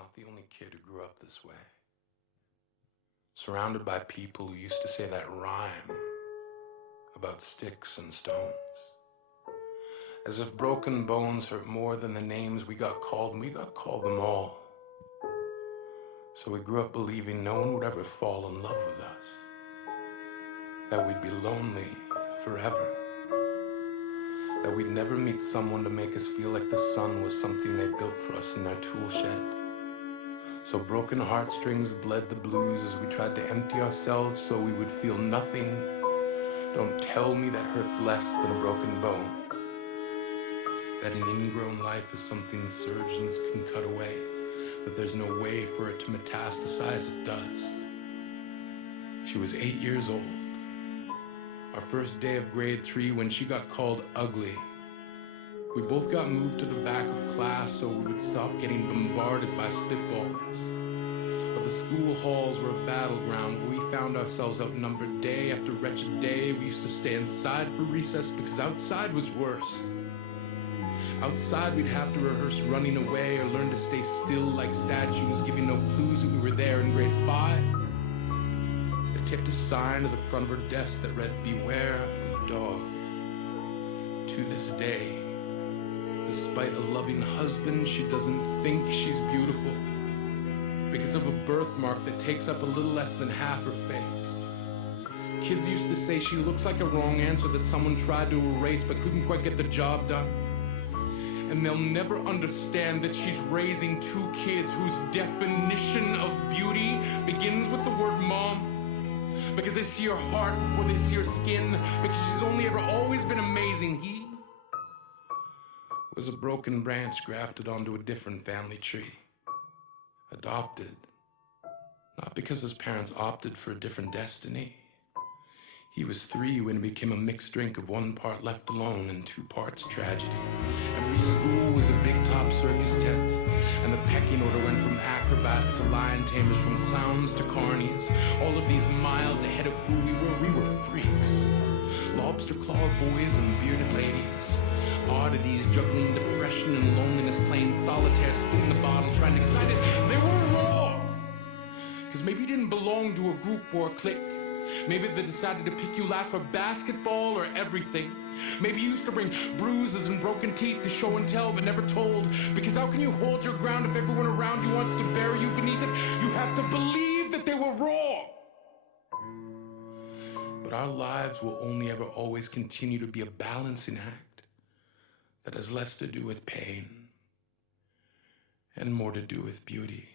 not the only kid who grew up this way. Surrounded by people who used to say that rhyme about sticks and stones. As if broken bones hurt more than the names we got called, and we got called them all. So we grew up believing no one would ever fall in love with us. That we'd be lonely forever. That we'd never meet someone to make us feel like the sun was something they built for us in their tool shed. So broken heartstrings bled the blues as we tried to empty ourselves so we would feel nothing. Don't tell me that hurts less than a broken bone. That an ingrown life is something surgeons can cut away. That there's no way for it to metastasize, it does. She was 8 years old. Our first day of grade 3 when she got called ugly. We both got moved to the back of class so we would stop getting bombarded by spitballs. But the school halls were a battleground where we found ourselves outnumbered day after wretched day. We used to stay inside for recess because outside was worse. Outside we'd have to rehearse running away or learn to stay still like statues, giving no clues that we were there in grade 5. They taped a sign to the front of her desk that read, "Beware of dog." To this day, despite a loving husband, she doesn't think she's beautiful because of a birthmark that takes up a little less than half her face. Kids used to say she looks like a wrong answer that someone tried to erase but couldn't quite get the job done. And they'll never understand that she's raising 2 kids whose definition of beauty begins with the word mom. Because they see her heart before they see her skin. Because she's only ever always been amazing. He was a broken branch grafted onto a different family tree. Adopted. Not because his parents opted for a different destiny. He was 3 when it became a mixed drink of 1 part left alone and 2 parts tragedy. Every school was a big top circus tent, and the pecking order went from acrobats to lion tamers, from clowns to carnies. All of these miles ahead of who we were freaks. Lobster-clawed boys and bearded ladies. Oddities juggling depression and loneliness, playing solitaire, spinning the bottle, trying to fit it. They were raw! Because maybe you didn't belong to a group or a clique. Maybe they decided to pick you last for basketball or everything. Maybe you used to bring bruises and broken teeth to show and tell but never told. Because how can you hold your ground if everyone around you wants to bury you beneath it? You have to believe that they were raw. But our lives will only ever always continue to be a balancing act that has less to do with pain and more to do with beauty.